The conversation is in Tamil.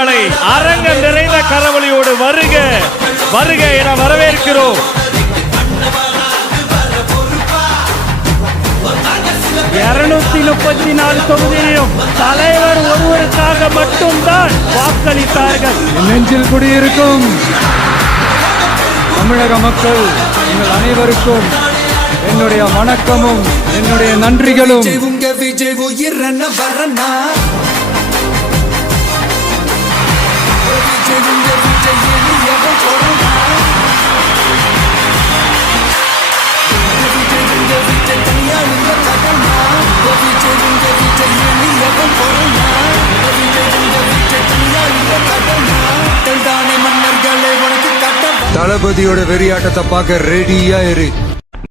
அவர்களை அரங்கம் நிறைந்த கரவொலியோடு வருக வருக என வரவேற்கிறோம். 234 தொகுதியிலும் தலைவர் ஒருவருக்காக மட்டும்தான் வாக்களித்தார்கள். நெஞ்சில் குடியிருக்கும் தமிழக மக்கள் நீங்கள் அனைவருக்கும் என்னுடைய வணக்கமும் என்னுடைய நன்றிகளும். தளபதியோட வெறியாட்டத்தை பார்க்க ரெடியா இரு.